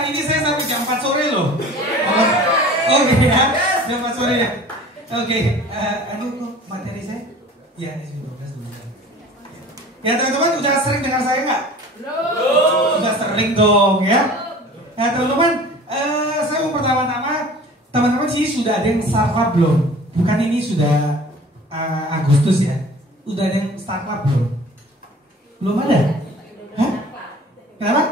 hari ini saya sampai jam 4 sore loh. Oke ya, jam 4 sore ya. Oke, aduh materi saya. Ya, ini 12 dulu. Ya teman-teman udah sering dengar saya nggak? Belum. Udah sering dong ya. Nah teman-teman, saya mau pertama-tama, teman-teman sih sudah ada yang startup belum? Bukan ini sudah Agustus ya. Udah ada yang startup belum? Belum ada? Hah? Kenapa?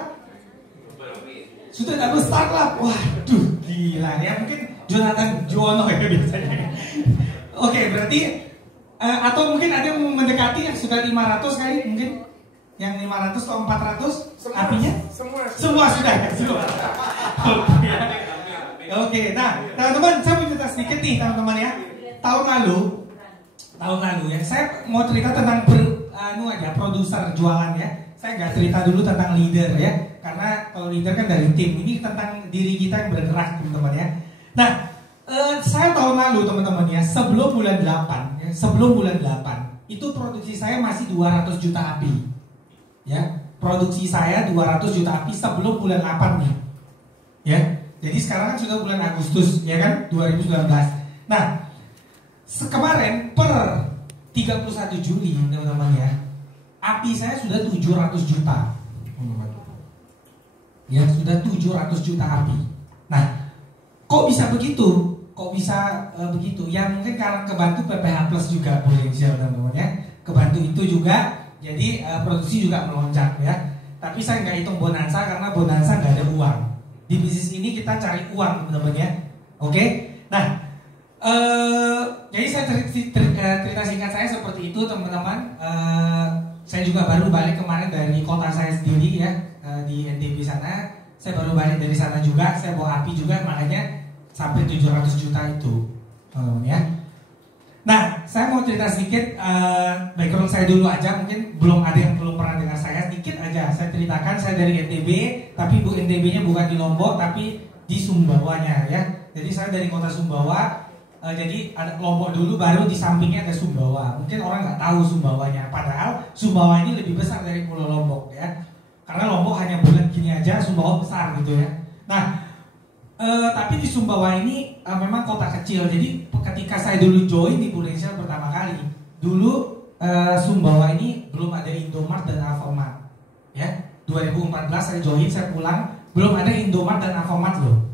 Sudah ada startup. Waduh, gila ya. Mungkin Jonathan Jono ya biasanya. Oke, berarti atau mungkin ada yang mendekati yang sudah 500 kali mungkin. Yang 500 atau 400 apinya? Semua sudah ya? Semua. Oke, nah teman-teman saya mau cerita sedikit nih teman-teman ya. Tahun lalu ya, saya mau cerita tentang produser jualan ya. Saya nggak cerita dulu tentang leader ya, karena kalau leader kan dari tim. Ini tentang diri kita yang bergerak teman-teman ya. Nah, saya tahun lalu teman-teman ya, sebelum bulan 8 itu produksi saya masih 200 juta api. Ya, produksi saya 200 juta api sebelum bulan 8 nih. Ya. Jadi sekarang kan sudah bulan Agustus ya kan 2019. Nah, kemarin per 31 Juli teman-teman ya, api saya sudah 700 juta. Ya, sudah 700 juta api. Nah, kok bisa begitu? Begitu? Ya mungkin karena kebantu PPH Plus juga potensial teman-teman ya. Kebantu itu juga, jadi produksi juga melonjak ya. Tapi saya nggak hitung bonansa karena bonansa nggak ada uang. Di bisnis ini kita cari uang teman-teman ya. Oke? Nah, jadi saya cerita singkat saya seperti itu teman-teman. Saya juga baru balik kemarin dari kota saya sendiri ya, di NTB sana. Saya baru balik dari sana juga. Saya bawa api juga, makanya sampai 700 juta itu teman-teman ya. Nah, saya mau cerita sedikit background saya dulu aja. Mungkin belum ada yang belum pernah dengar saya, sedikit aja saya ceritakan. Saya dari NTB, tapi NTB-nya bukan di Lombok, tapi di Sumbawanya ya. Jadi saya dari kota Sumbawa. Jadi ada Lombok dulu, baru di sampingnya ada Sumbawa. Mungkin orang nggak tahu Sumbawanya, padahal Sumbawa ini lebih besar dari Pulau Lombok ya. Karena Lombok hanya bulat gini aja, Sumbawa besar gitu ya. Nah, tapi di Sumbawa ini memang kota kecil. Jadi ketika saya dulu join di Prudential pertama kali, dulu Sumbawa ini belum ada Indomart dan Alfamart ya. 2014 saya join, saya pulang, belum ada Indomart dan Alfamart loh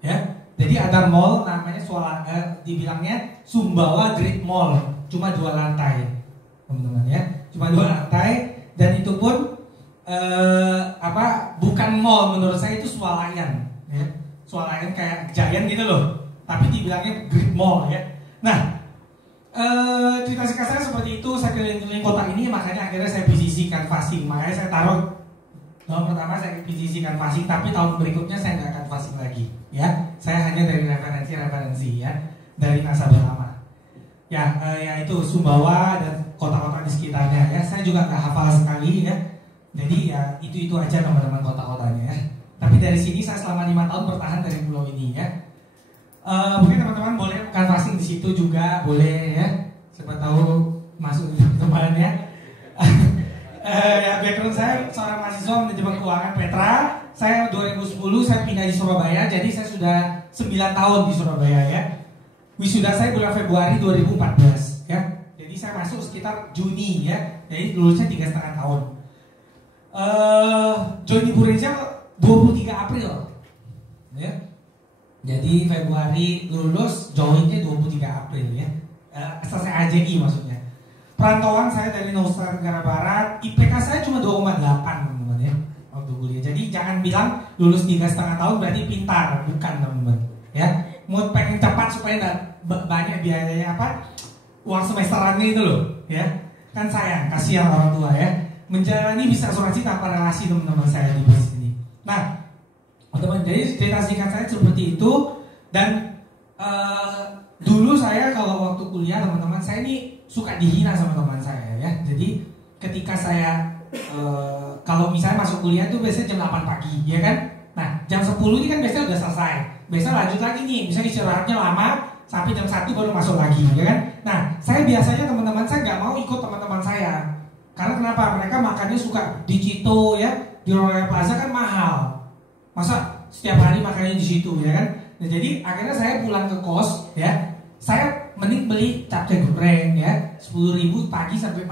ya. Jadi ada mall namanya dibilangnya Sumbawa Great Mall, cuma 2 lantai teman-teman ya, cuma 2 lantai. Dan itu pun bukan mall, menurut saya itu swalayan ya. Swalayan kayak Giant gitu loh, tapi dibilangnya Great Mall ya. Nah, cerita singkat saya seperti itu. Saya keliling-keliling kota ini, makanya akhirnya saya PCC canvassing. Makanya saya taruh tahun pertama saya PCC canvassing, tapi tahun berikutnya saya nggak canvassing lagi ya. Saya hanya dari referensi ya, dari nasabah lama ya, yaitu Sumbawa dan kota-kota di sekitarnya ya. Saya juga nggak hafal sekali ya, jadi ya itu aja teman-teman kota-kotanya ya. Tapi dari sini saya selama 5 tahun bertahan dari pulau ini ya. Mungkin teman-teman boleh canvassing di situ juga boleh ya, siapa tahu masuk teman ya. Ya, background saya seorang mahasiswa manajemen keuangan Petra. Saya 2010 saya pindah di Surabaya, jadi saya sudah 9 tahun di Surabaya ya. Wisuda saya bulan Februari 2014 ya. Jadi saya masuk sekitar Juni ya. Jadi lulusnya 3,5 tahun. Join di Prudential 23 April ya. Jadi Februari lulus, joinnya 23 April ya. Selesai AJI maksudnya. Perantauan saya dari Nusa Tenggara Barat, IPK saya cuma 2,8 teman-teman ya waktu kuliah. Jadi jangan bilang lulus 3,5 tahun berarti pintar, bukan teman-teman ya. Mau pengen cepat supaya banyak biayanya uang semesterannya itu loh ya. Kan sayang, kasihan orang tua ya. Menjalani bisa asuransi tanpa relasi teman-teman saya di bisnis ini. Nah, teman-teman, jadi cerita singkat saya seperti itu. Dan dulu saya kalau waktu kuliah teman-teman, saya ini suka dihina sama teman saya ya. Jadi ketika saya kalau misalnya masuk kuliah tuh biasanya jam 8 pagi ya kan. Nah jam 10 ini kan biasanya udah selesai, biasa lanjut lagi nih, misalnya istirahatnya lama sampai jam 1 baru masuk lagi ya kan. Nah saya biasanya teman-teman saya nggak mau ikut teman-teman saya. Karena kenapa? Mereka makannya suka di Cito ya, di Royal Plaza kan mahal Masa setiap hari makannya di situ ya kan? Nah, jadi akhirnya saya pulang ke kos ya. Saya mending beli capcay goreng ya, 10.000 pagi sampai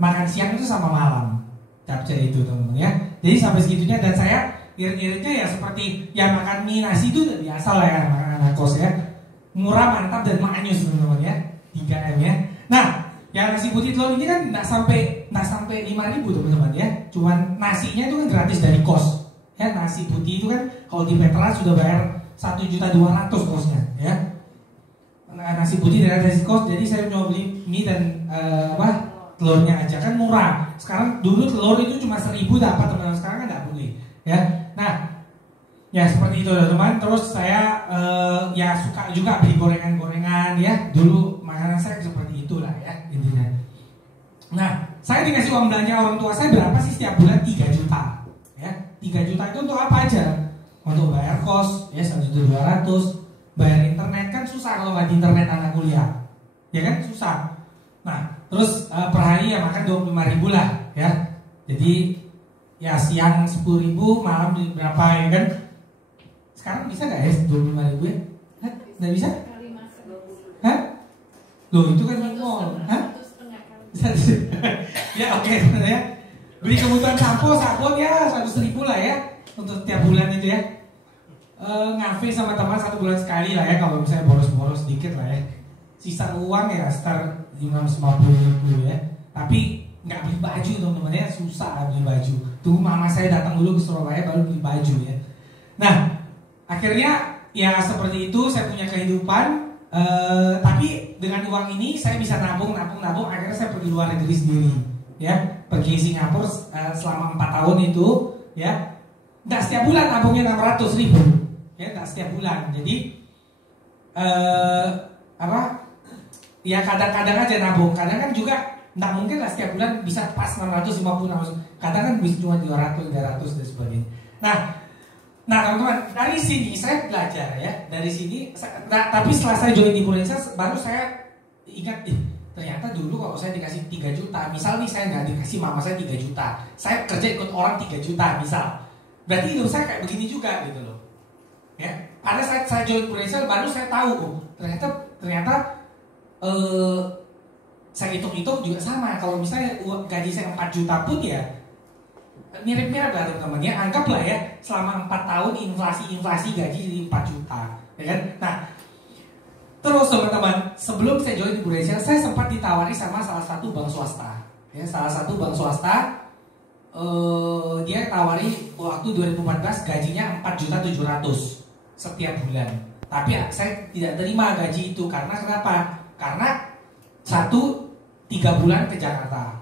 makan siang itu sama malam. Capcay itu teman-teman ya. Jadi sampai segitunya, dan saya irit-iritnya ya seperti yang makan mie nasi itu udah biasa lah ya, makan anak kos ya. Murah, mantap, dan maknyus teman-teman ya. 3M ya. Nah, yang nasi putih telur ini kan nggak sampai 5.000 teman-teman ya. Cuman nasinya itu kan gratis dari kos. Ya, nasi putih itu kan kalau di Petra sudah bayar 1.200.000 kosnya ya. Nah, nasi putih dari kos, jadi saya cuma beli mie dan telurnya aja kan murah. Sekarang dulu telur itu cuma 1.000 dapat teman-teman, sekarang kan nggak boleh ya. Nah, ya seperti itu teman-teman. Terus saya ya suka juga beli gorengan-gorengan ya. Dulu makanan saya seperti itulah ya intinya. Nah, saya dikasih uang belanja orang tua saya berapa sih setiap bulan? 3 juta ya. 3 juta itu untuk apa aja? Untuk bayar kos ya 1.200.000, bayar internet kan susah kalau nggak di internet anak kuliah ya kan, susah. Nah, terus per hari ya makan 25.000 lah ya. Jadi ya siang 10.000, malam berapa ya kan? Sekarang bisa nggak ya 25.000 ya? Hah? Nggak bisa? Hah? Loh itu kan mall. Hah? Ya oke ya. Beli kebutuhan sampo, sabun ya 100.000 lah ya untuk tiap bulan itu ya. Ngafe sama teman 1 bulan sekali lah ya, kalau misalnya boros-boros sedikit lah ya. Sisa uang ya sekitar 550.000 ya. Tapi nggak beli baju teman-teman ya, susah beli baju. Tunggu mama saya datang dulu ke Surabaya baru beli baju ya. Nah, akhirnya ya seperti itu saya punya kehidupan. Tapi dengan uang ini saya bisa nabung. Akhirnya saya pergi luar negeri sendiri ya, pergi Singapura selama 4 tahun itu ya. Nggak setiap bulan nabungnya 600.000 ya, nggak setiap bulan. Jadi ya kadang-kadang aja nabung. Kadang kan juga nggak mungkin lah setiap bulan bisa pas 650. Kadang kan bisa cuma 200, 300 dan sebagainya. Nah teman-teman, dari sini saya belajar ya. Dari sini, tapi setelah saya join di Prudensial, baru saya ingat, ternyata dulu kalau saya dikasih 3 juta, misal nih saya nggak dikasih mama saya 3 juta, saya kerja ikut orang 3 juta misal, berarti hidup saya kayak begini juga gitu loh. Ya, pada saat saya join Prudensial baru saya tahu, ternyata saya hitung-hitung juga sama. Kalau misalnya gaji saya 4 juta pun ya mirip-mirip lah teman-teman ya. Anggaplah ya selama 4 tahun inflasi gaji jadi 4 juta ya kan. Nah, terus teman-teman, sebelum saya join di Prudensial, saya sempat ditawari sama salah satu bank swasta ya. Salah satu bank swasta dia tawari waktu 2014 gajinya 4.700.000 setiap bulan. Tapi saya tidak terima gaji itu. Karena kenapa? Karena 3 bulan ke Jakarta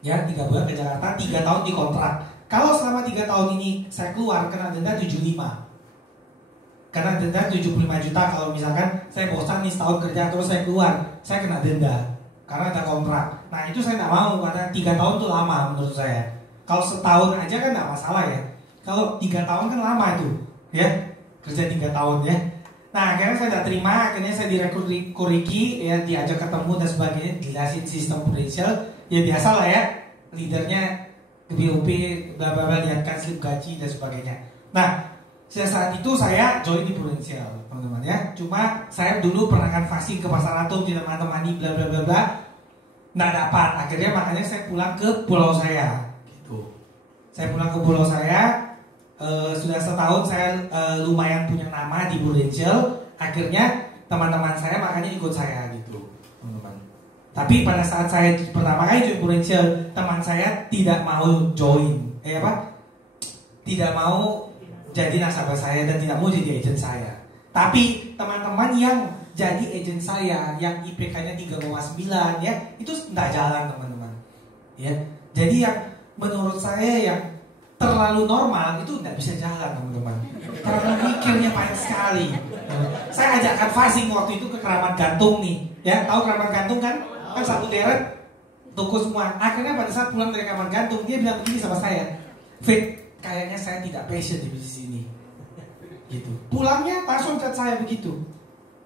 ya, 3 bulan ke Jakarta, 3 tahun di kontrak. Kalau selama 3 tahun ini saya keluar, kena denda 75. Kena denda 75 juta. Kalau misalkan saya bosan nih setahun kerja terus saya keluar, saya kena denda karena ada kontrak. Nah itu saya nggak mau, karena 3 tahun itu lama menurut saya. Kalau setahun aja kan nggak masalah ya. Kalau 3 tahun kan lama itu ya, kerja 3 tahun ya. Nah akhirnya saya tidak terima. Akhirnya saya direkrut di Koriki ya, diajak ketemu dan sebagainya, dijelasin sistem Prudensial. Ya biasa lah ya, leadernya ke BOP, bla bla bla, lihatkan slip gaji dan sebagainya. Nah saat itu saya join di Prudensial teman-teman ya. Cuma saya dulu pernah kanvasin ke Pasar Atom, tidak menemani bla bla bla bla, nggak dapat. Akhirnya makanya saya pulang ke pulau saya gitu. Saya pulang ke pulau saya. Sudah setahun saya lumayan punya nama di Prudensial. Akhirnya teman-teman saya makanya ikut saya gitu teman-teman. Tapi pada saat saya pertama kali join Prudensial, teman saya tidak mau join, tidak mau jadi nasabah saya dan tidak mau jadi agent saya. Tapi teman-teman yang jadi agent saya, yang IPK-nya 3,9 ya, itu tidak jalan teman-teman. Ya, jadi yang menurut saya yang terlalu normal itu tidak bisa jalan teman-teman. Terlalu mikirnya pahit sekali. Saya ajak kanvasing waktu itu ke Keramat Gantung nih, ya tahu Keramat Gantung kan? Kan satu deret toko semua. Akhirnya pada saat pulang dari Keramat Gantung dia bilang begini sama saya, Fit, kayaknya saya tidak passion di bisnis ini. Gitu. Pulangnya langsung chat saya begitu.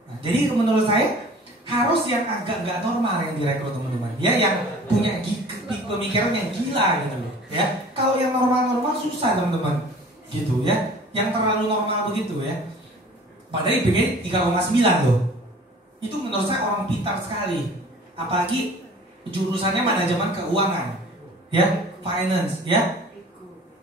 Nah, jadi menurut saya harus yang agak nggak normal yang direkrut teman-teman. Ya yang punya pemikiran yang gila gitu loh. Ya, kalau yang normal-normal susah teman-teman. gitu ya, yang terlalu normal begitu ya. Padahal IPK 3,9 loh. Itu menurut saya orang pintar sekali. Apalagi jurusannya manajemen keuangan, ya, finance, ya.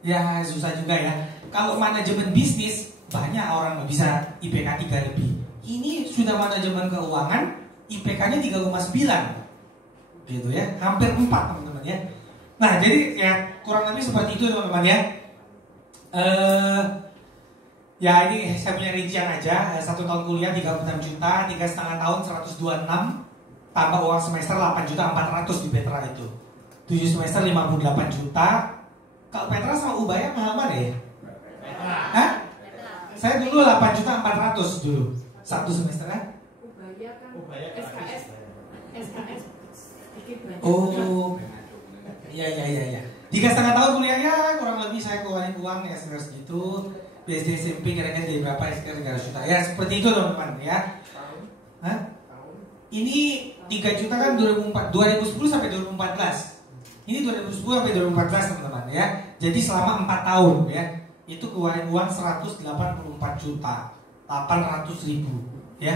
Ya susah juga ya. Kalau manajemen bisnis banyak orang bisa IPK 3 lebih. Ini sudah manajemen keuangan, IPK-nya 3,9, gitu ya, hampir 4 teman-teman ya. Nah jadi ya kurang lebih seperti itu teman-teman ya. Ya ini saya punya rincian aja. 1 tahun kuliah 36 juta, 3,5 tahun 126, tambah uang semester 8 juta 400 di Petra itu. 7 semester 58 juta. Kalau Petra sama Ubaya mahal mana ya? Hah? Saya dulu 8 juta 400 dulu 1 semester kan? Ubaya kan SKS sedikit banyak. Oh, iya. 3,5 tahun kuliahnya kurang lebih saya keluarin uang ya segitu. BSD SMP kira-kira jadi berapa ya, sekitar 300 juta. Ya seperti itu teman-teman ya. Hah? Ini 3 juta kan 2010 sampai 2014. Ini 2010 sampai 2014 teman-teman ya. Jadi selama 4 tahun ya, itu keluarin uang 184 juta 800 ribu ya.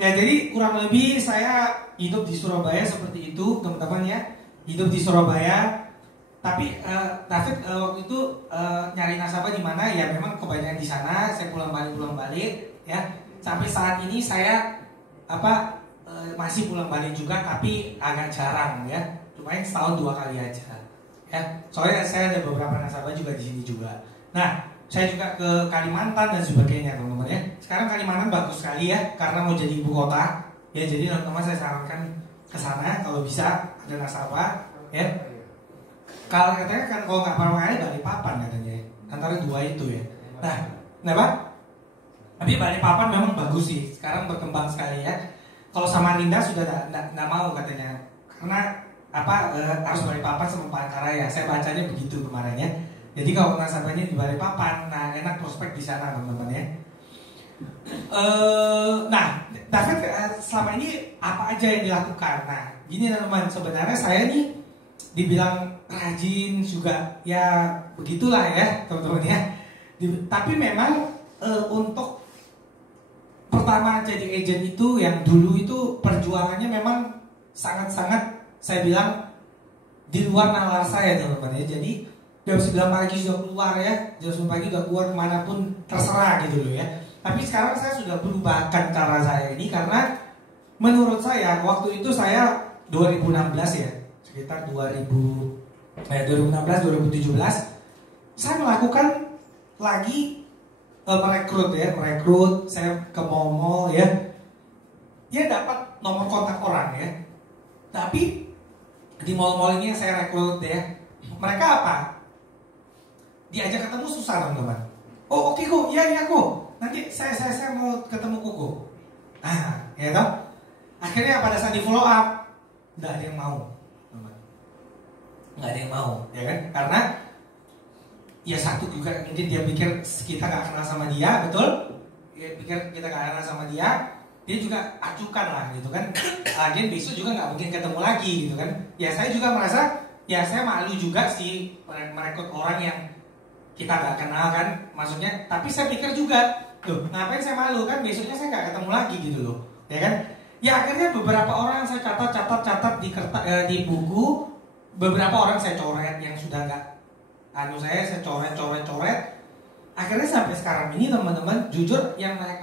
Ya jadi kurang lebih saya hidup di Surabaya seperti itu teman-teman ya. Hidup di Surabaya. Tapi David waktu itu nyari nasabah di mana ya, memang kebanyakan di sana. Saya pulang balik ya. Sampai saat ini saya masih pulang balik juga, tapi agak jarang ya. Lumayan setahun 2 kali aja ya. Soalnya saya ada beberapa nasabah juga di sini juga. Nah, saya juga ke Kalimantan dan sebagainya teman-teman ya. Sekarang Kalimantan bagus sekali ya, karena mau jadi ibu kota ya. Jadi teman-teman saya sarankan ke sana kalau bisa, ada nasabah ya. Kalau katanya kan kalau nggak Parangkali Balikpapan katanya ya. Antara 2 itu ya. Nah, kenapa? Tapi Balikpapan memang bagus sih. Sekarang berkembang sekali ya. Kalau Samarinda sudah nggak mau katanya, karena harus Balikpapan sama Palangkaraya. Saya bacanya begitu kemarin ya. Jadi kalau nasabahnya di Balikpapan, nah enak prospek di sana teman-teman ya. Nah, David selama ini apa aja yang dilakukan? Nah, gini teman-teman, sebenarnya saya nih dibilang rajin juga ya, begitulah ya teman-teman ya. Tapi memang untuk pertama jadi agent itu yang dulu itu perjuangannya memang sangat-sangat, saya bilang di luar nalar saya teman-teman ya. Jadi jam 9 pagi sudah keluar ya, jam 9 pagi sudah keluar kemanapun terserah gitu loh ya. Tapi sekarang saya sudah berubahkan cara saya ini, karena menurut saya waktu itu saya 2016 ya, sekitar 2016-2017 saya melakukan lagi merekrut saya ke mall-mall ya. Dia dapat nomor kontak orang ya. Tapi di mall-mall ini yang saya rekrut ya, mereka apa? Diajak ketemu susah teman-teman. Oh oke kok, iya kok. Nanti saya mau ketemu koko. Ya toh. Akhirnya pada saat di follow up nggak ada yang mau. Nggak ada yang mau, ya kan? Karena ya satu juga mungkin dia pikir kita nggak kenal sama dia, betul? Dia pikir kita nggak kenal sama dia juga acukan lah gitu kan. Lagian besok juga nggak mungkin ketemu lagi gitu kan. Ya saya juga merasa, ya saya malu juga sih merekrut orang yang kita nggak kenal kan, maksudnya. Tapi saya pikir juga, loh ngapain saya malu kan, besoknya saya nggak ketemu lagi gitu loh, ya kan? Ya akhirnya beberapa orang saya catat di di buku. Beberapa orang saya coret yang sudah nggak saya coret. Akhirnya sampai sekarang ini teman-teman, jujur yang naik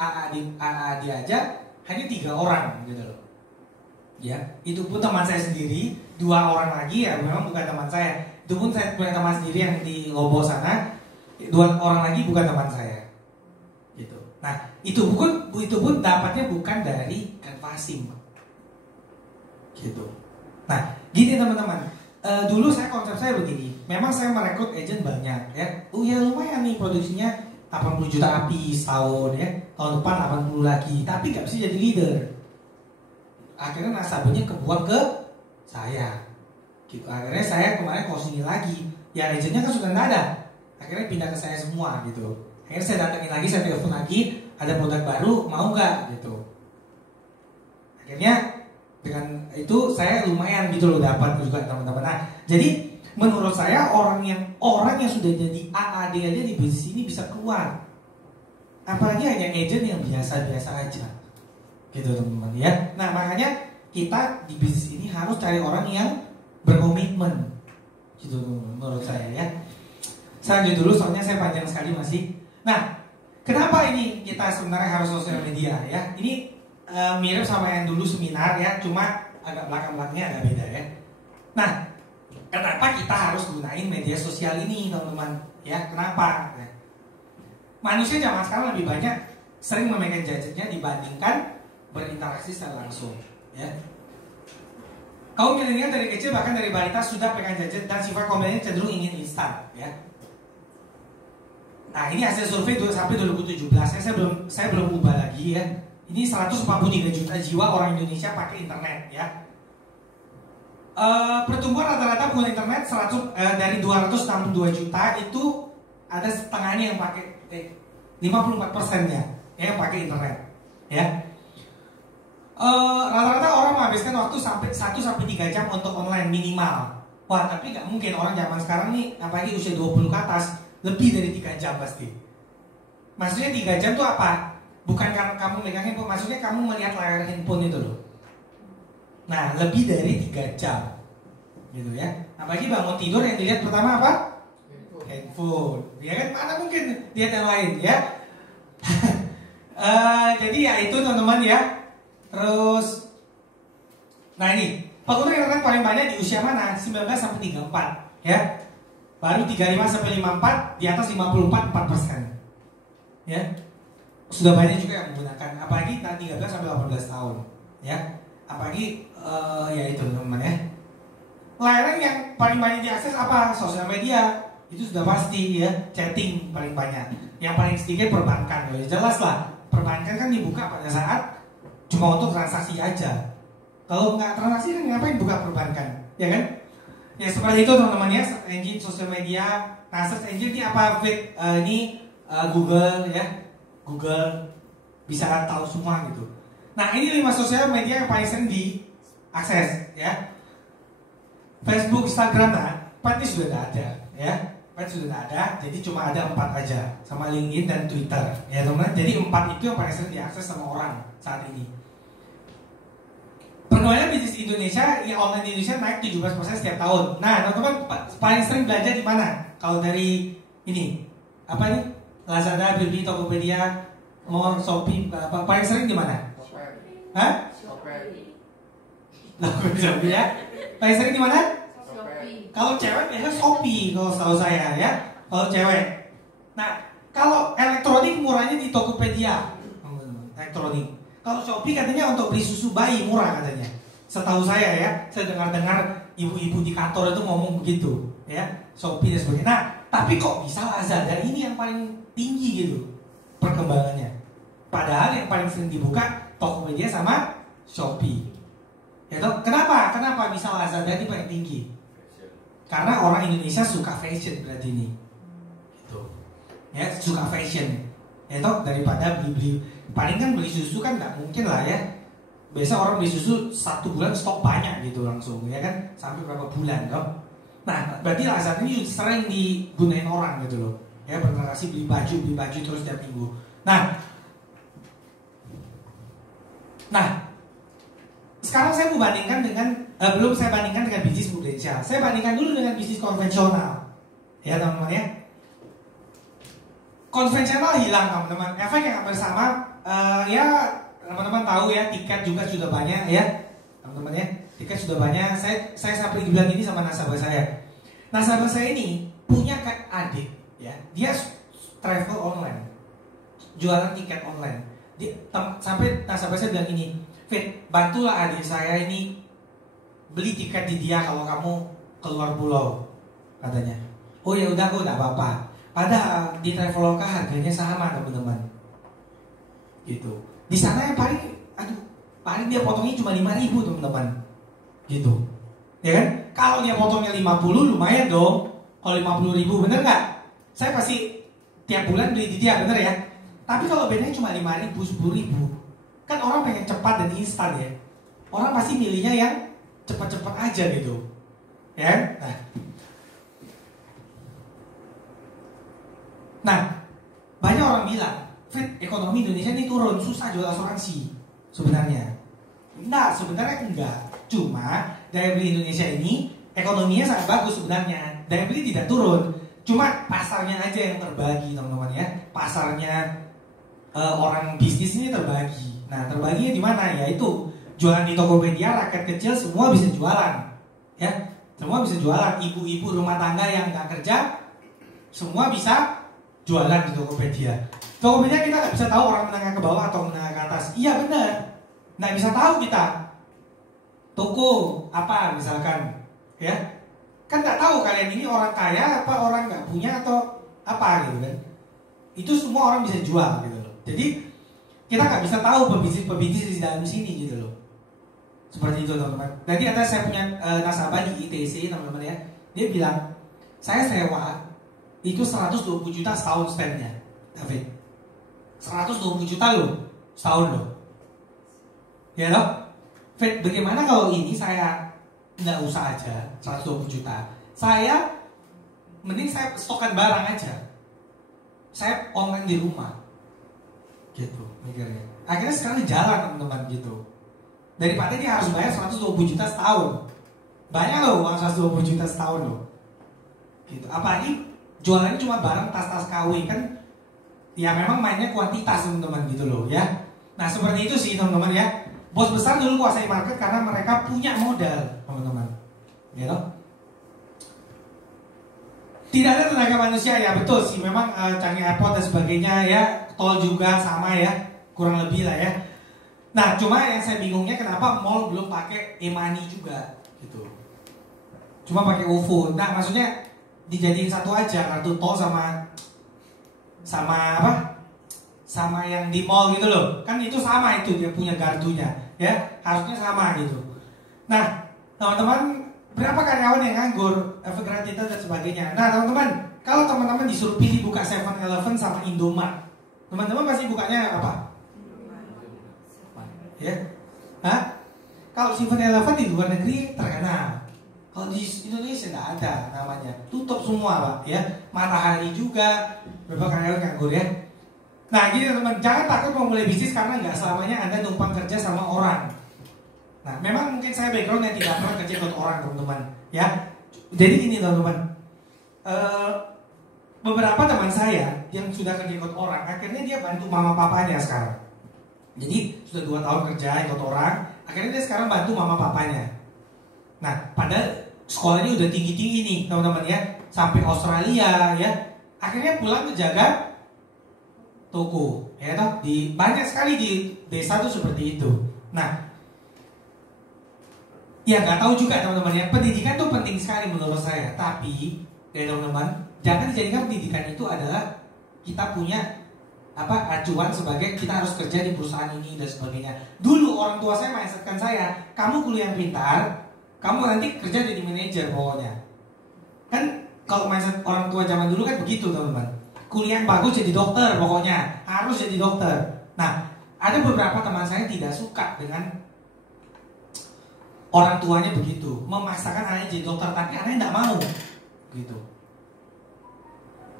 AAD aja hanya 3 orang gitu loh. Ya, itu pun teman saya sendiri. 2 orang lagi ya memang bukan teman saya. Itu pun saya punya teman sendiri yang di Lombok sana. 2 orang lagi bukan teman saya. Gitu. Nah, itu pun dapatnya bukan dari Canvasim. Gitu. Nah, gini teman-teman. Dulu konsep saya begini, memang saya merekrut agent banyak ya. Ya lumayan nih produksinya 80 juta habis setahun ya. Tahun depan 80 lagi, tapi gak bisa jadi leader. Akhirnya nasabahnya kebuang ke saya. Gitu. Akhirnya saya kemarin closing lagi. Ya agentnya kan sudah nggak ada. Akhirnya pindah ke saya semua gitu. Akhirnya saya datangin lagi, saya telepon lagi, ada produk baru, mau nggak gitu. Akhirnya dengan itu saya lumayan gitu loh dapat juga teman-teman. Nah, jadi menurut saya orang yang sudah jadi AAD aja di bisnis ini bisa keluar. Apalagi hanya agent yang biasa-biasa aja. Gitu teman-teman ya. Nah, makanya kita di bisnis ini harus cari orang yang berkomitmen. Gitu menurut saya ya. Saya lanjut dulu soalnya saya panjang sekali masih. Nah, kenapa ini kita sebenarnya harus sosial media ya? Ini mirip sama yang dulu seminar ya, cuma agak belakang-belakangnya agak beda ya. Nah, kenapa kita harus gunain media sosial ini teman-teman? Ya, kenapa? Nah, manusia zaman sekarang lebih banyak sering memegang gadgetnya dibandingkan berinteraksi secara langsung ya. Kaum milenial dari kecil bahkan dari balita sudah pegang gadget dan sifat komennya cenderung ingin instan ya. Nah, ini hasil survei sampai 2017 ya, saya belum ubah lagi ya. Ini 143 juta jiwa orang Indonesia pakai internet ya. Pertumbuhan rata-rata pengguna internet dari 262 juta itu ada setengahnya yang pakai 54%-nya yang pakai internet ya. Rata-rata orang menghabiskan waktu sampai 1-3 jam untuk online minimal. Wah, tapi nggak mungkin orang zaman sekarang nih, apalagi usia 20 ke atas, lebih dari 3 jam pasti. Maksudnya 3 jam tuh apa? Bukan karena kamu megang handphone, maksudnya kamu melihat layar handphone itu loh. Nah, lebih dari 3 jam gitu ya. Apalagi bangun tidur yang dilihat pertama apa? Handphone. Ya kan, mana mungkin lihat yang lain ya. Jadi ya itu teman-teman ya. Terus nah ini, pengguna internet paling banyak di usia mana? 19 sampai 34 ya. Baru 35 sampai 54, di atas 54 4%. Ya. Sudah banyak juga yang menggunakan, apalagi 13 sampai 18 tahun ya. Apalagi ya itu teman-teman ya. Layanan yang paling banyak diakses apa? Sosial media. Itu sudah pasti ya, chatting paling banyak. Yang paling sedikit perbankan. Ya jelas lah, perbankan kan dibuka pada saat cuma untuk transaksi aja. Kalau nggak transaksi kan ngapain buka perbankan, ya kan? Ya seperti itu teman-teman ya, search engine sosial media. Nah, search engine ini apa? Ini Google ya, Google bisa tahu semua gitu. Nah, ini 5 sosial media yang paling sering diakses ya. Facebook, Instagram, nah, pasti sudah tidak ada ya. Pasti sudah tidak ada, jadi cuma ada 4 aja, sama LinkedIn dan Twitter ya teman-teman. Jadi 4 itu yang paling sering diakses sama orang saat ini. Perkembangan bisnis Indonesia, ya online di Indonesia naik 17% setiap tahun. Nah, teman-teman paling sering belanja di mana? Kalau dari ini, apa ini? Lazada, Blibli, Tokopedia, Mall, Shopee, paling sering di mana? Hah? Shopee ya. Paling sering di mana? Shopee. Kalau cewek biasanya Shopee, kalau setahu saya ya. Kalau cewek. Nah, kalau elektronik murahnya di Tokopedia. Elektronik. Kalau Shopee katanya untuk beli susu bayi murah katanya. Setahu saya ya, saya dengar-dengar ibu-ibu di kantor itu ngomong begitu, ya. Shopee dan sebagainya. Nah, tapi kok bisa Lazada ini yang paling tinggi gitu perkembangannya. Padahal yang paling sering dibuka Tokopedia sama Shopee. Ya toh? Kenapa? Kenapa bisa Lazada ini paling tinggi? Karena orang Indonesia suka fashion berarti ini. Gitu. Ya, suka fashion. Ya toh, daripada beli-beli. Paling kan beli susu kan nggak mungkin lah ya. Biasa orang beli susu 1 bulan stok banyak gitu langsung ya kan, sampai berapa bulan toh. Nah, berarti Lazada ini sering digunain orang gitu loh. Ya, bertransaksi beli baju terus setiap minggu. Nah, sekarang saya mau bandingkan dengan belum saya bandingkan dengan bisnis prudensial. Saya bandingkan dulu dengan bisnis konvensional. Ya, teman-teman ya. Konvensional hilang teman-teman. Efek yang hampir sama. Ya teman-teman tahu ya, tiket juga sudah banyak ya teman-teman ya, tiket sudah banyak. Saya sampai bilang ini sama nasabah saya. Nasabah saya ini punya adik ya, dia travel online, jualan tiket online. Sampai nasabah saya bilang ini, Fit, bantulah adik saya ini beli tiket di dia kalau kamu keluar pulau katanya. Oh ya udah, kok nggak apa-apa. Padahal di Traveloka harganya sama teman-teman. Gitu. Di sana yang paling dia potongnya cuma 5.000 teman-teman. Gitu. Ya kan? Kalau dia potongnya 50 lumayan dong. Kalau 50.000 bener nggak? Saya pasti tiap bulan beli di dia, bener ya? Tapi kalau bedanya cuma 5.000, 10.000, kan orang pengen cepat dan instan ya. Orang pasti milihnya yang cepat-cepat aja gitu. Ya? Nah, Nah, banyak orang bilang, Fred, ekonomi Indonesia ini turun, susah jual asuransi sebenarnya. Enggak, sebenarnya enggak. Cuma daya beli Indonesia ini ekonominya sangat bagus sebenarnya. Daya beli tidak turun. Cuma pasarnya aja yang terbagi, teman-teman ya. Pasarnya orang bisnis ini terbagi. Nah, terbaginya di mana? Yaitu jualan di Tokopedia, rakyat kecil semua bisa jualan. Ya, semua bisa jualan. Ibu-ibu rumah tangga yang nggak kerja semua bisa jualan di Tokopedia. Tokopedia kita nggak bisa tahu orang menengah ke bawah atau menengah ke atas. Iya benar, nggak bisa tahu kita. Toko apa misalkan, ya kan nggak tahu kalian ini orang kaya apa orang nggak punya atau apa gitu kan. Itu semua orang bisa jual gitu loh. Jadi kita nggak bisa tahu pebisnis di dalam sini gitu loh. Seperti itu teman-teman. Jadi ada saya punya nasabah di ITC teman-teman ya. Dia bilang saya sewa itu 120 juta setahun standnya, David. 120 juta loh setahun loh. Ya loh. Fit, bagaimana kalau ini saya nggak usah aja 120 juta. Saya mending saya stokkan barang aja. Saya online di rumah. Gitu mikirnya. Akhirnya sekarang jalan teman-teman gitu. Daripada dia harus bayar 120 juta setahun. Banyak loh uang 120 juta setahun loh. Gitu. Apalagi jualannya cuma barang tas-tas KW kan. Ya memang mainnya kuantitas teman-teman gitu loh ya. Nah seperti itu sih teman-teman ya. Bos besar dulu kuasai market karena mereka punya modal teman-teman. Gitu. Tidak ada tenaga manusia ya betul sih. Memang Changi Airport dan sebagainya ya. Tol juga sama ya. Kurang lebih lah ya. Nah cuma yang saya bingungnya kenapa mall belum pakai e-money juga gitu. Cuma pakai OVO. Nah maksudnya dijadiin satu aja kartu tol sama apa? Sama yang di mall gitu loh. Kan itu sama itu dia punya gardunya, ya. Harusnya sama gitu. Nah, teman-teman, berapa karyawan yang nganggur, Evergrande dan sebagainya. Nah, teman-teman, kalau teman-teman disuruh pilih buka 7-Eleven sama Indomaret, teman-teman pasti bukanya apa? Ya. Hah? Kalau 7-Eleven di luar negeri terkenal. Kalau di Indonesia nggak ada namanya, tutup semua Pak ya. Matahari juga, berapa karyawan nganggur ya. Nah gini teman-teman, jangan takut mau mulai bisnis karena nggak selamanya Anda numpang kerja sama orang. Nah memang mungkin saya background yang tidak pernah kerja buat orang teman-teman ya. Jadi ini teman-teman, beberapa teman saya yang sudah kerja ikut orang, akhirnya dia bantu mama papanya sekarang. Jadi sudah 2 tahun kerja ikut orang, akhirnya dia sekarang bantu mama papanya. Nah, padahal sekolahnya udah tinggi-tinggi nih, teman-teman ya, sampai Australia ya. Akhirnya pulang menjaga toko, ya toh. Banyak sekali di desa tuh seperti itu. Nah, ya nggak tahu juga teman-teman ya. Pendidikan tuh penting sekali menurut saya. Tapi, ya teman-teman, jangan dijadikan pendidikan itu adalah kita punya acuan sebagai kita harus kerja di perusahaan ini dan sebagainya. Dulu orang tua saya mindsetkan saya, kamu kuliah pintar, kamu nanti kerja jadi manajer pokoknya. Kan kalau mindset orang tua zaman dulu kan begitu teman-teman. Kuliah bagus jadi dokter pokoknya, harus jadi dokter. Nah, ada beberapa teman saya tidak suka dengan orang tuanya begitu, memaksakan anaknya jadi dokter tapi anaknya tidak mau gitu.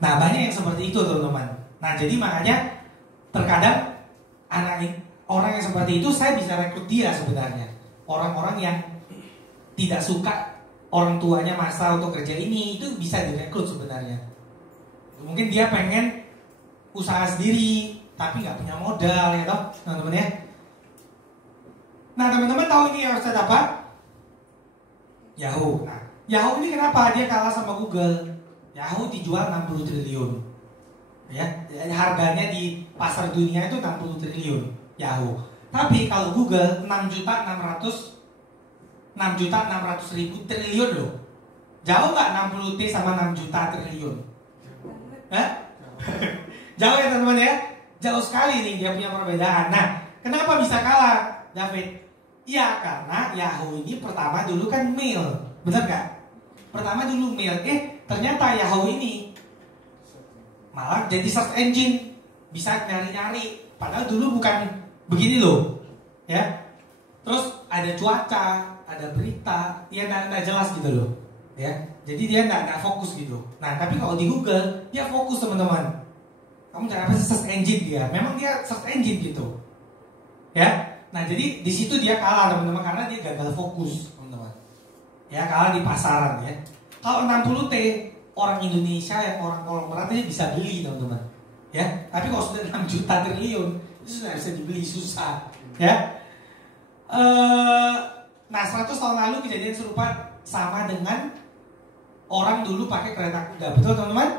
Nah, banyak yang seperti itu teman-teman. Nah, jadi makanya terkadang orang yang seperti itu saya bisa rekrut dia sebenarnya. Orang-orang yang tidak suka orang tuanya maksa untuk kerja ini itu bisa direkrut sebenarnya. Mungkin dia pengen usaha sendiri tapi nggak punya modal ya toh teman-teman ya. Nah teman-teman tahu ini harus ada apa? Yahoo. Nah Yahoo ini kenapa dia kalah sama Google? Yahoo dijual 60 triliun ya, harganya di pasar dunia itu 60 triliun Yahoo. Tapi kalau Google 6.600.000 triliun loh. Jauh nggak 60 T sama 6 juta triliun? Hah? Jauh ya teman-teman ya. Jauh sekali nih dia punya perbedaan. Nah, kenapa bisa kalah, David? Ya karena Yahoo ini pertama dulu kan mail, benar nggak? Pertama dulu mail. Ternyata Yahoo ini malah jadi search engine, bisa nyari-nyari. Padahal dulu bukan begini loh, ya. Terus ada cuaca, ada berita, ya nggak jelas gitu loh, ya. Jadi dia nggak fokus gitu. Nah, tapi kalau di Google dia fokus teman-teman, Kamu cari apa sih? Search engine dia. Memang dia search engine gitu. Ya. Nah, jadi di situ dia kalah teman-teman karena dia gagal fokus, teman-teman. Ya, kalah di pasaran ya. Kalau 60T orang Indonesia yang orang konglomerat ini bisa beli, teman-teman. Ya, tapi kalau sudah 6 juta triliun itu sudah bisa dibeli, susah. Ya. Nah, 100 tahun lalu kejadian serupa sama dengan orang dulu pakai kereta kuda. Betul, teman-teman?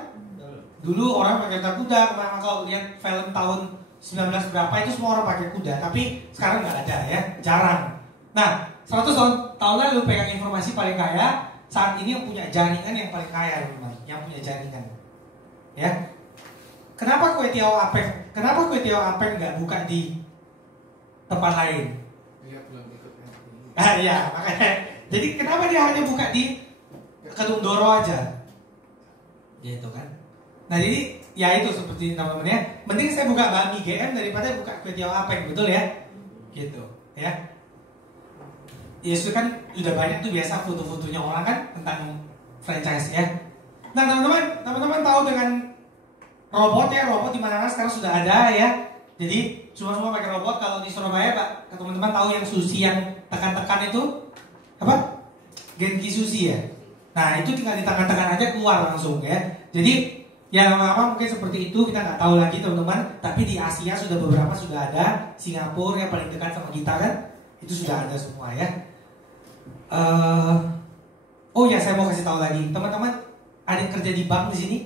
Dulu orang pakai kereta kuda. Kemana kalau lihat film tahun 19 berapa itu semua orang pakai kuda. Tapi sekarang nggak ada ya, jarang. Nah, 100 tahun lalu pegang informasi paling kaya. Saat ini yang punya jaringan yang paling kaya, teman-teman. Yang punya jaringan. Ya. Kenapa kue tiaw apeng? Kenapa kue tiaw apeng nggak buka di tempat lain? Iya, belum ikut. Iya, makanya. Jadi kenapa dia hanya buka di Kedung Doro aja? Gitu kan. Nah, jadi ya itu seperti teman-teman ya. Mending saya buka bakmi GM daripada buka kue tiaw apeng, betul ya? Gitu, ya. Ya itu kan udah banyak tuh biasa foto-fotonya orang kan tentang franchise ya. Nah, teman-teman tahu dengan robot ya, robot di mana-mana sekarang sudah ada ya. Jadi semua pakai robot. Kalau di Surabaya, Pak, teman-teman tahu yang sushi yang tekan-tekan itu apa? Genki sushi ya. Nah, itu tinggal ditekan-tekan aja keluar langsung ya. Jadi ya lama-lama mungkin seperti itu, kita nggak tahu lagi teman-teman. Tapi di Asia sudah beberapa sudah ada. Singapura yang paling dekat sama kita kan, itu sudah ada semua ya. Oh ya, saya mau kasih tahu lagi, teman-teman, ada yang kerja di bank di sini?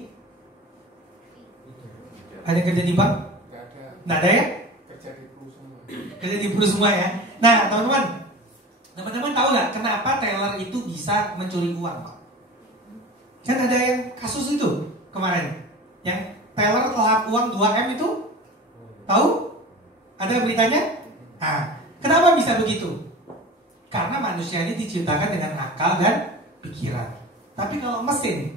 Ada yang kerja di bank? Nggak ada ya? Kerja di Pru semua. Kerja di Pru semua ya. Nah, teman-teman tahu nggak kenapa teller itu bisa mencuri uang, Pak? Kan ada yang kasus itu kemarin, yang teller telah uang 2M itu, tahu? Ada beritanya? Nah, kenapa bisa begitu? Karena manusia ini diciptakan dengan akal dan pikiran. Tapi kalau mesin,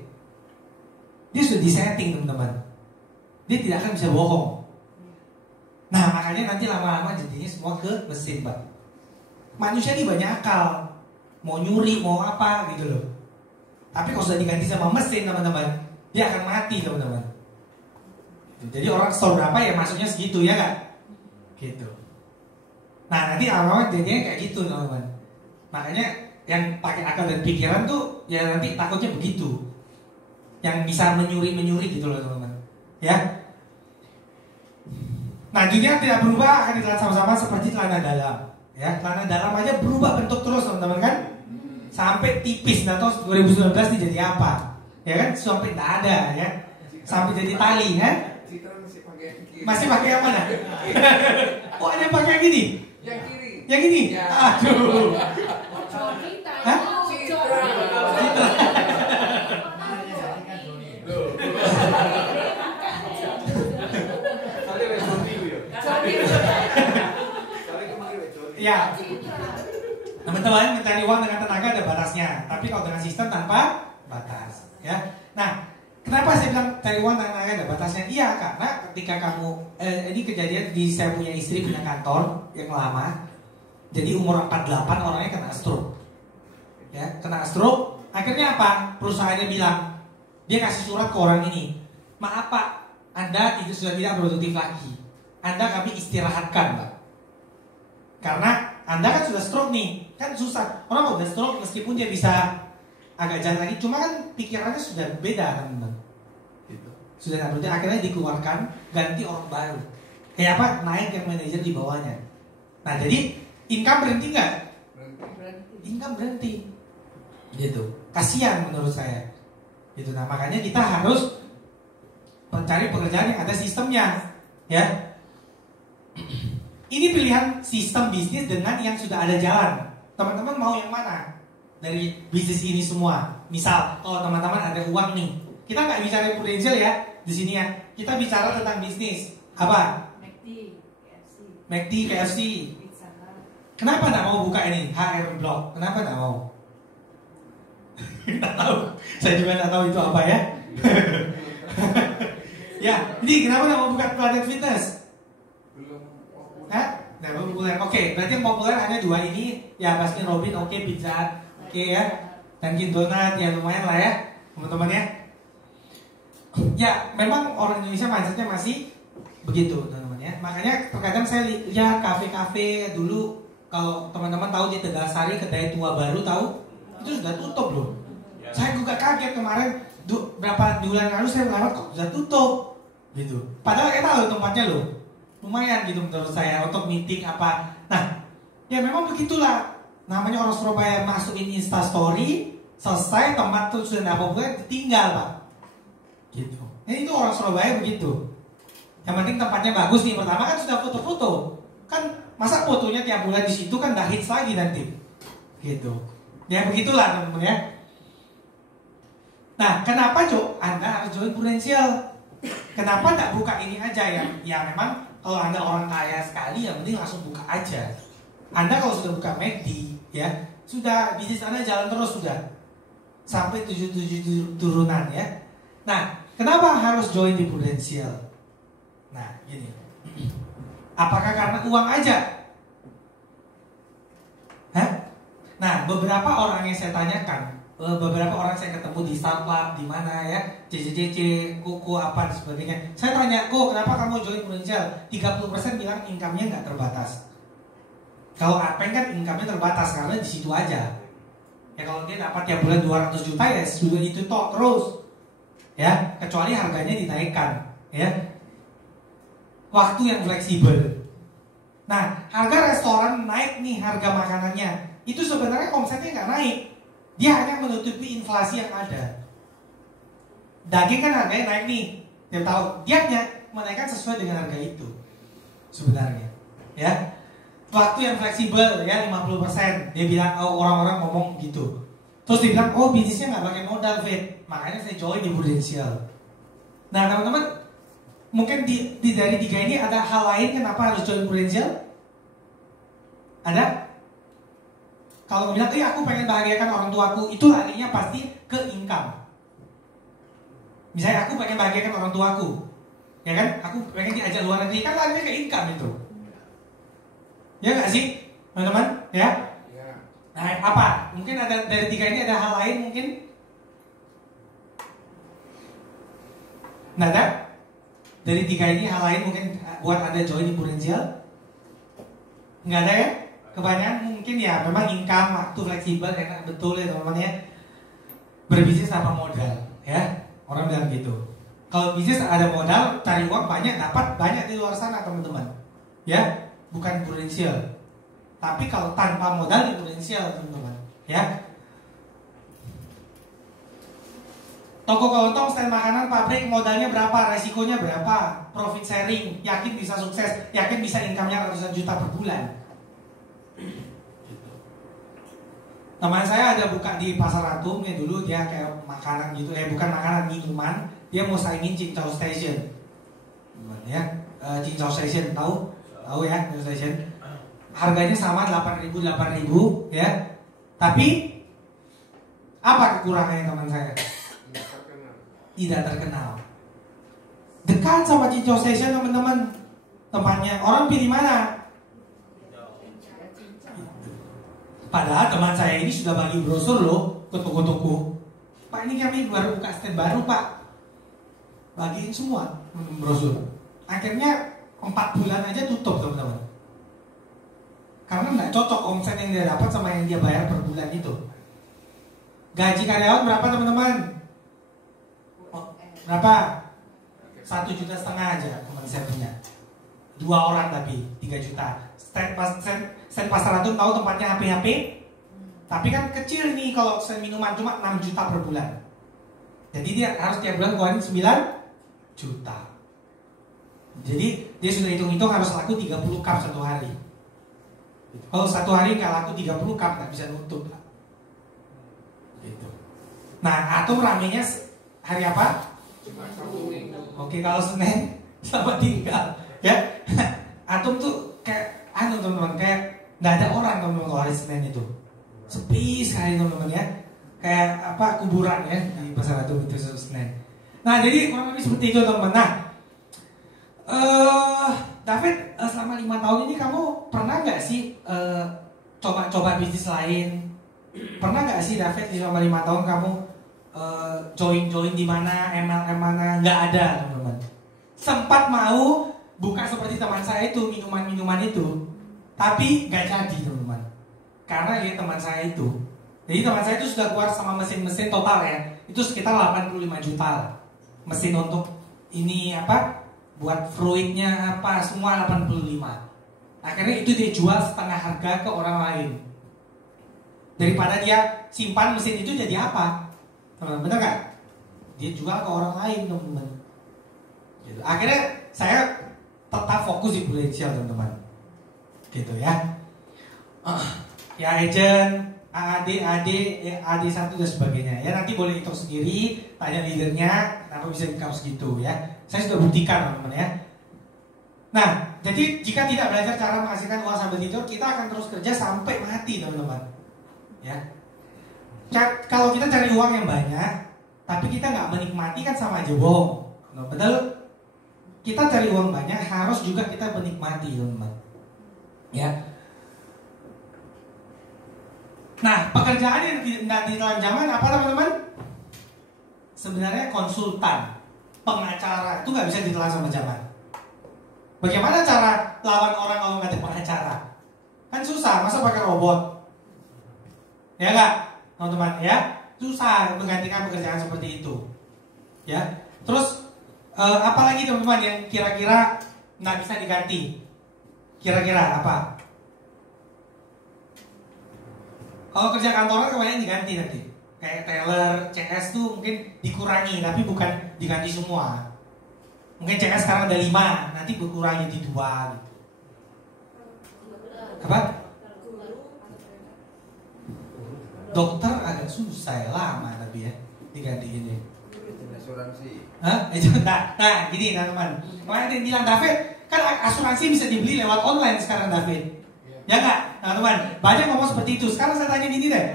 dia sudah disetting, teman-teman. Dia tidak akan bisa bohong. Nah, makanya nanti lama-lama jadinya semua ke mesin, Pak. Manusia ini banyak akal, mau nyuri, mau apa gitu loh. Tapi kalau sudah diganti sama mesin, teman-teman, dia akan mati, teman-teman. Jadi orang store berapa ya masuknya segitu ya kan? Gitu. Nah, nanti lama-lama jadinya kayak gitu, teman-teman. Makanya yang pakai akal dan pikiran tuh ya nanti takutnya begitu. Yang bisa menyuri gitu loh, teman-teman. Ya. Nah, dunia tidak berubah, akan dilihat sama-sama seperti celana dalam. Ya, celana dalam aja berubah bentuk terus, teman-teman kan? Sampai tipis, nah terus 2019 ini jadi apa? Ya kan, sampai tidak ada ya. Sampai jadi tali kan? Masih pakai yang mana? Oh, ada yang pakai yang gini? Yang kiri. Yang ini? Ya. Aduh. Hah? Ya, teman-teman, mencari uang dengan tenaga ada batasnya, tapi kalau dengan sistem tanpa batas, ya. Nah, kenapa saya bilang cari uang dengan tenaga ada batasnya? Iya, karena ketika kamu, ini kejadian saya punya istri punya kantor yang lama, jadi umur 48 orangnya kena stroke, ya, kena stroke. Akhirnya apa? Perusahaannya bilang, dia kasih surat ke orang ini, maaf Pak, Anda sudah tidak produktif lagi, Anda kami istirahatkan, Pak. Karena Anda kan sudah stroke nih, kan susah. Orang kalau udah stroke meskipun dia bisa agak jalan lagi, cuma kan pikirannya sudah beda kan, teman. Sudah nggak berarti akhirnya dikeluarkan, ganti orang baru. Kayak apa? Naik yang manajer di bawahnya. Nah, jadi income berhenti nggak? Income berhenti. Gitu. Kasihan menurut saya. Gitu. Nah, makanya kita harus mencari pekerjaan yang ada sistemnya, ya. Ini pilihan sistem bisnis dengan yang sudah ada jalan. Teman-teman mau yang mana dari bisnis ini semua? Misal, kalau teman-teman ada uang nih, kita nggak bicara prudensial ya di sini ya. Kita bicara tentang bisnis. Apa? McD, KFC. Kenapa nggak mau buka ini HR Block? Kenapa nggak mau? Nggak tahu. Saya juga nggak tahu itu apa ya. Ya, jadi kenapa nggak mau buka Planet Fitness? Hah? Nah, populer. Oke, berarti yang populer hanya dua ini. Ya, Baskin Robbins, oke, Pizza, oke ya. Dunkin Donut, ya lumayan lah ya, teman-teman ya. Ya, memang orang Indonesia mindsetnya masih begitu, teman-teman ya. Makanya terkadang saya lihat kafe-kafe dulu, kalau teman-teman tahu di Tegasari kedai tua baru tahu, itu sudah tutup loh. Saya juga kaget kemarin berapa bulan lalu saya melewat kok sudah tutup, gitu. Padahal kita tahu tempatnya loh, lumayan gitu menurut saya untuk meeting apa. Nah, ya memang begitulah. Namanya orang Surabaya masukin Instastory, selesai tempat tuh sudah apa-apa ditinggal pak. Gitu. Nah, itu orang Surabaya begitu. Yang penting tempatnya bagus nih. Pertama kan sudah foto-foto. Kan masa fotonya tiap bulan di situ kan dah hits lagi nanti. Gitu. Ya begitulah teman-teman ya. Nah, kenapa Cok? Anda harus join Prudential. Kenapa tak buka ini aja ya? Ya memang kalau Anda orang kaya sekali ya mending langsung buka aja. Anda kalau sudah buka McD ya, sudah bisnis Anda jalan terus sudah. Sampai 7 turunan ya. Nah, kenapa harus join di Prudential? Nah, gini. Apakah karena uang aja? Hah? Nah, beberapa orang yang saya tanyakan, beberapa orang saya ketemu di startup, di mana ya, CCCC, Kuku, apa dan sebagainya. Saya tanya, kok kenapa kamu join Prudential? 30% bilang income-nya nggak terbatas. Kalau Apeng kan income-nya terbatas karena di situ aja. Ya kalau dia dapat tiap bulan 200 juta ya sudah itu tok terus. Ya, kecuali harganya dinaikkan, ya. Waktu yang fleksibel. Nah, harga restoran naik nih harga makanannya. Itu sebenarnya omsetnya nggak naik. Dia hanya menutupi inflasi yang ada. Daging kan harganya naik nih. Dia tahu, dia hanya menaikkan sesuai dengan harga itu. Sebenarnya, ya. Waktu yang fleksibel ya 50%. Dia bilang, oh, orang-orang ngomong gitu. Terus dia bilang, oh bisnisnya nggak pakai modal, Fit. Makanya saya join di Prudential. Nah teman-teman, mungkin dari 3 ini ada hal lain kenapa harus join Prudential? Ada? Kalau bilang, aku pengen bahagiakan orang tuaku, itu larinya pasti ke income. Misalnya aku pengen bahagiakan orang tuaku, ya kan? Aku pengen diajak luar negeri, kan larinya ke income itu. Ya nggak sih, teman-teman? Ya. Nah, apa? Mungkin ada dari 3 ini ada hal lain mungkin? Nggak ada? Dari 3 ini hal lain mungkin buat Anda join di Prudential? Nggak ada ya? Kebanyakan mungkin ya memang income, waktu fleksibel, enak betul ya teman-teman ya. Berbisnis tanpa modal, ya. Orang bilang gitu. Kalau bisnis ada modal, cari uang banyak, dapat banyak di luar sana teman-teman. Ya. Bukan Prudential. Tapi kalau tanpa modal di Prudential teman-teman, ya. Toko kelontong, stand makanan, pabrik, modalnya berapa, resikonya berapa, profit sharing, yakin bisa sukses, yakin bisa income-nya ratusan juta per bulan. Teman saya ada buka di Pasar Atum ya dulu, dia kayak makanan gitu, bukan makanan, minuman. Dia mau saingin Cincau Station, ya. Cincau Station tahu ya, Cincau Station. Harganya sama 8.000 ya. Tapi apa kekurangannya teman saya? Tidak terkenal. Dekat sama Cincau Station teman-teman. Tempatnya orang pilih mana? Padahal teman saya ini sudah bagi brosur loh ke toko-toko. Pak, ini kami baru buka stand baru Pak. Bagiin semua brosur. Akhirnya 4 bulan aja tutup teman-teman. Karena nggak cocok omset yang dia dapat sama yang dia bayar per bulan itu. Gaji karyawan berapa teman-teman? Berapa? 1,5 juta aja teman saya punya. 2 orang tapi 3 juta. Stand Pasar Atum tahu tempatnya HP. Tapi kan kecil nih kalau stand minuman cuma 6 juta per bulan. Jadi dia harus tiap bulan keluarin 9 juta. Jadi dia sudah hitung-hitung harus laku 30 cup satu hari. Kalau satu hari nggak laku 30 cup nggak bisa nutup. Gitu. Nah, Atum ramenya hari apa? Oke, kalau Senin selamat tinggal ya. Atum tuh kayak teman-teman, kayak nggak ada orang teman-teman kalau hari Senin itu. Sepi sekali teman-teman ya. Kayak apa, kuburan ya di Pasar Atum itu Senin. Nah, jadi kurang lebih seperti itu teman-teman. Nah, David, selama 5 tahun ini kamu pernah nggak sih coba-coba bisnis lain? Pernah nggak sih David selama 5 tahun kamu join di mana, MLM mana, nggak ada teman-teman. Sempat mau buka seperti teman saya itu, minuman itu, tapi nggak jadi teman-teman. Karena ya teman saya itu, jadi teman saya itu sudah keluar sama mesin-mesin total ya, itu sekitar 85 juta mesin untuk ini apa, buat fluidnya apa, semua 85. Akhirnya itu dia jual setengah harga ke orang lain. Daripada dia simpan mesin itu jadi apa? Teman-teman, benar nggak? Dia jual ke orang lain teman-teman. Gitu. Akhirnya saya tetap fokus di Prudential teman-teman. Gitu ya. Ya agent, AD 1 dan sebagainya. Ya nanti boleh hitung sendiri, tanya leadernya kenapa bisa income segitu ya. Saya sudah buktikan teman-teman ya. Nah, jadi jika tidak belajar cara menghasilkan uang sambil tidur, kita akan terus kerja sampai mati teman-teman. Ya. Kalau kita cari uang yang banyak, tapi kita nggak menikmati kan sama aja bohong. Nah, betul? Kita cari uang banyak, harus juga kita menikmati teman-teman. Ya. Nah, pekerjaan yang di dalam zaman apa teman-teman? Sebenarnya konsultan, pengacara itu nggak bisa ditelan sama zaman. Bagaimana cara lawan orang kalau nggak ada pengacara? Kan susah, masa pakai robot? Ya nggak, teman-teman ya? Susah menggantikan pekerjaan seperti itu. Ya, terus apalagi teman-teman yang kira-kira nggak bisa diganti? Kira-kira apa? Kalau kerja kantoran kebanyakan diganti nanti. Kayak teller, CS tuh mungkin dikurangi, tapi bukan diganti semua. Mungkin CS sekarang ada 5, nanti berkurang jadi 2 gitu. Apa? Dokter agak susah ya, lama tapi ya digantiin ya. Asuransi. Hah? Nah, gini teman-teman. Kemarin dia bilang David, kan asuransi bisa dibeli lewat online sekarang David. Ya nggak, teman-teman? Banyak ngomong seperti itu. Sekarang saya tanya gini deh.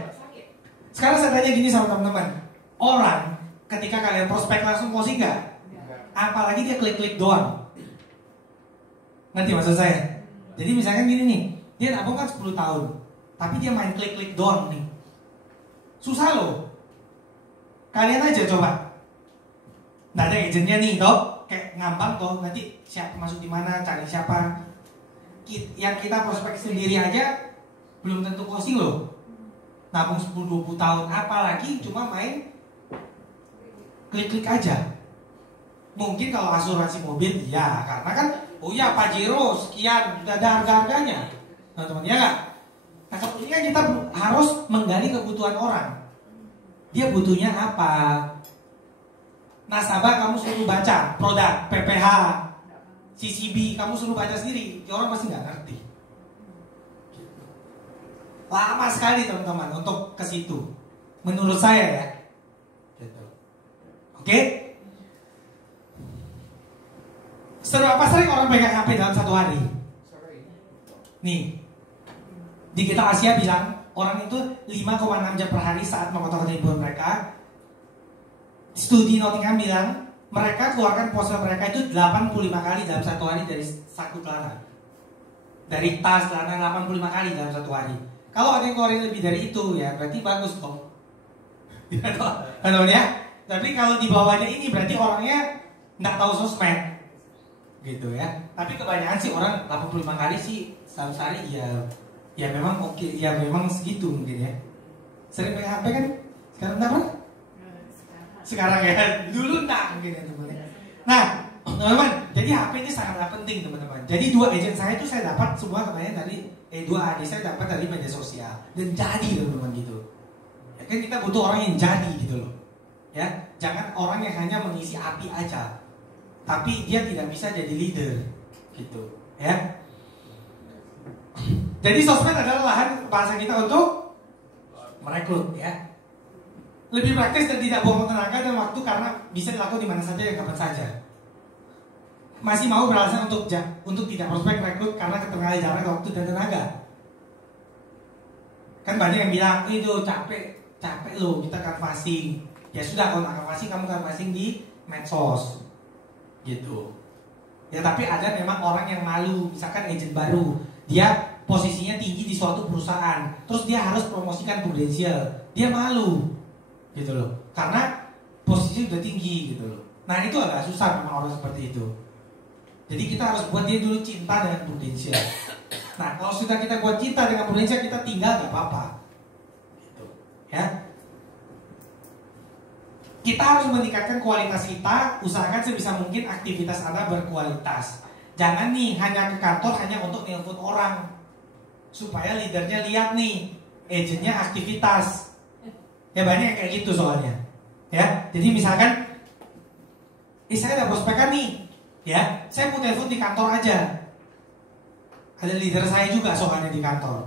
Sekarang saya tanya gini sama teman-teman. Orang ketika kalian prospek langsung closing nggak? Apalagi dia klik-klik doang. Nanti maksud saya. Jadi misalkan gini nih, dia nabung kan 10 tahun, tapi dia main klik-klik doang nih. Susah loh. Kalian aja coba. Nggak ada agentnya nih, toh. Kayak ngambang toh, nanti siapa masuk di mana, cari siapa. Yang kita prospek sendiri aja belum tentu closing loh. Nabung 10-20 tahun, apalagi cuma main klik-klik aja. Mungkin kalau asuransi mobil ya, karena kan oh ya Pajero sekian, sudah ada harga-harganya, teman-teman ya nggak? Nah kemudian kita harus menggali kebutuhan orang. Dia butuhnya apa? Nasabah kamu suruh baca produk PPH, CCB, kamu suruh baca sendiri, orang pasti nggak ngerti. Lama sekali teman-teman untuk ke situ, menurut saya ya. Oke? Seberapa sering orang pegang HP dalam satu hari? Nih, di kita Asia bilang orang itu 5,6 jam per hari saat memotong hiburan mereka. Studi Nottingham bilang mereka keluarkan ponsel mereka itu 85 kali dalam satu hari dari saku celana. Dari tas celana 85 kali dalam satu hari. Kalau ada yang keluarin lebih dari itu ya berarti bagus dong. Ya. Tapi kalau di bawahnya ini berarti orangnya nggak tahu sosmed. Gitu ya. Tapi kebanyakan sih orang 85 kali sih dalam sehari ya memang oke, ya memang segitu mungkin ya. Sering pakai HP kan? Sekarang enggak, Pak? Sekarang ya. Dulu enggak mungkin ya, teman-teman. Nah, teman-teman, jadi HP ini sangatlah penting, teman-teman. Jadi 2 agent saya itu saya dapat semua kebanyakan dari 2 AD saya dapat dari media sosial dan jadi teman-teman gitu. Ya kan kita butuh orang yang jadi gitu loh. Ya, jangan orang yang hanya mengisi api aja. Tapi dia tidak bisa jadi leader gitu ya. Jadi sosmed adalah lahan bahasa kita untuk merekrut ya. Lebih praktis dan tidak buang tenaga dan waktu karena bisa dilakukan di mana saja dan kapan saja. Masih mau beralasan untuk tidak prospek rekrut karena ketergantungan jarak waktu dan tenaga. Kan banyak yang bilang itu capek loh kita canvassing. Ya sudah, kalau canvassing kamu canvassing di medsos. Gitu. Ya tapi ada memang orang yang malu, misalkan agent baru, dia posisinya tinggi di suatu perusahaan, terus dia harus promosikan Prudential, dia malu. gitu loh. Karena posisi udah tinggi gitu loh. Nah itu agak susah memang orang seperti itu. Jadi kita harus buat dia dulu cinta dengan prudensial. Nah kalau sudah kita buat cinta dengan prudensial, kita tinggal gak apa-apa gitu. Ya. Kita harus meningkatkan kualitas kita. Usahakan sebisa mungkin aktivitas Anda berkualitas. Jangan nih hanya ke kantor hanya untuk nelpon orang, supaya leadernya lihat nih agentnya aktivitas. Ya banyak yang kayak gitu soalnya. Ya, jadi misalkan, saya ada prospekan nih, ya, saya mau telepon di kantor aja. Ada leader saya juga soalnya di kantor.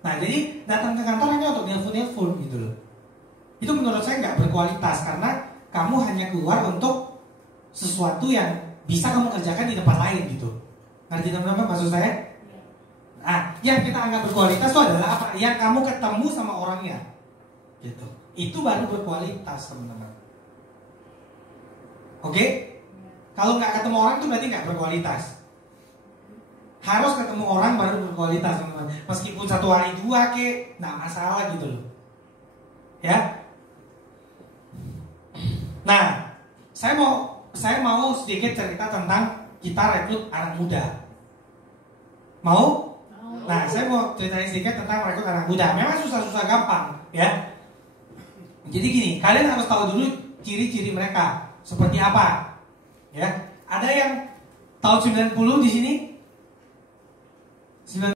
Nah, jadi datang ke kantor hanya untuk nelpon gitu loh. Itu menurut saya nggak berkualitas karena kamu hanya keluar untuk sesuatu yang bisa kamu kerjakan di tempat lain gitu. Ngerti teman-teman maksud saya? Nah, yang kita anggap berkualitas itu adalah apa? Yang kamu ketemu sama orangnya, gitu. Itu baru berkualitas teman-teman. Oke? Kalau nggak ketemu orang itu berarti nggak berkualitas. Harus ketemu orang baru berkualitas teman-teman. Meskipun 1 hari 2 nggak masalah gitu loh. Ya. Nah, saya mau sedikit cerita tentang kita rekrut anak muda. Mau? Nah, saya mau ceritain sedikit tentang rekrut anak muda. Memang susah-susah gampang, ya. Jadi gini, kalian harus tahu dulu ciri-ciri mereka seperti apa. Ya, ada yang tahun 90 di sini?